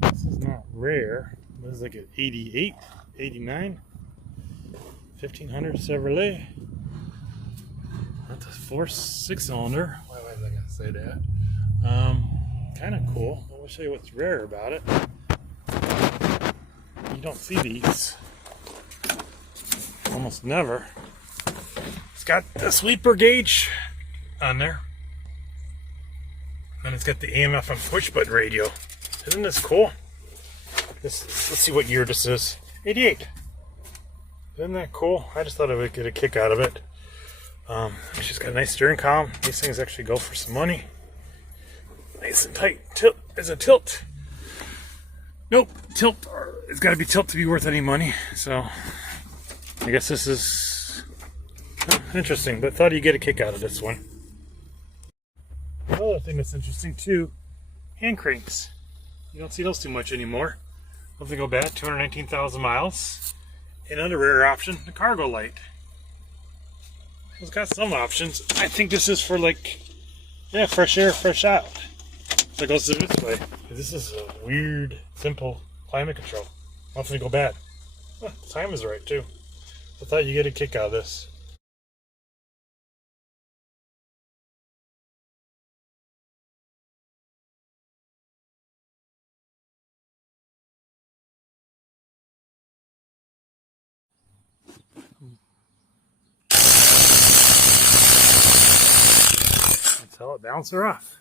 This is not rare. This is like an 88, 89, 1500 Chevrolet. That's a 6-cylinder. Why was I gonna say that? Kind of cool. I will show you what's rare about it. You don't see these almost never. It's got the sweeper gauge on there, and it's got the AM/FM push button radio. Isn't this cool? Let's see what year this is. 88. Isn't that cool? I just thought I would get a kick out of it. She's got a nice steering column. These things actually go for some money. Nice and tight. Tilt is a tilt. Nope, tilt. It's got to be tilt to be worth any money. So I guess this is interesting, but thought you'd get a kick out of this one. Another thing that's interesting too, hand cranks. You don't see those too much anymore. Nothing go bad. 219,000 miles. And another rare option, the cargo light. It's got some options. I think this is for like, yeah, fresh air, fresh out. So it goes this way. This is a weird, simple climate control. Nothing go bad. Huh, the time is right too. I thought you'd get a kick out of this. That's how it bounces her off.